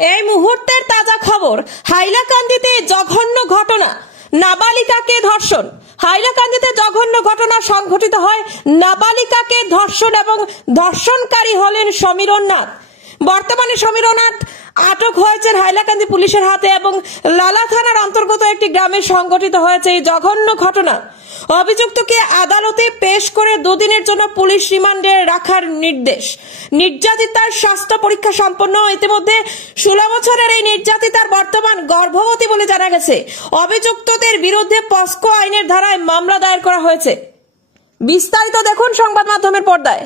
এই মুহূর্তের তাজা খবর, হাইলাকান্দিতে জঘন্য ঘটনা, নাবালিকাকে ধর্ষণ। হাইলাকান্দিতে জঘন্য ঘটনা সংঘটিত হয়। নাবালিকাকে ধর্ষণ এবং ধর্ষণকারী হলেন সমীরণ নাথ। বর্তমানে সমীরণ নাথ আটক হয়েছেন হাইলাকান্দি পুলিশের হাতে এবং লালা থানার অন্তর্গত একটি গ্রামে সংঘটিত হয়েছে এই জঘন্য ঘটনা। অভিযুক্তকে আদালতে পেশ করে 2 দিনের জন্য পুলিশ রিমান্ডে রাখার নির্দেশ। নির্যাতিতার স্বাস্থ্য পরীক্ষা সম্পন্ন। ইতিমধ্যে 16 বছরের এই নির্যাতিতার বর্তমান গর্ভবতী বলে জানা গেছে। অভিযুক্তদের বিরুদ্ধে পস্কো আইনের ধারায় মামলা দায়ের করা হয়েছে। বিস্তারিত দেখুন সংবাদ মাধ্যমের পর্দায়।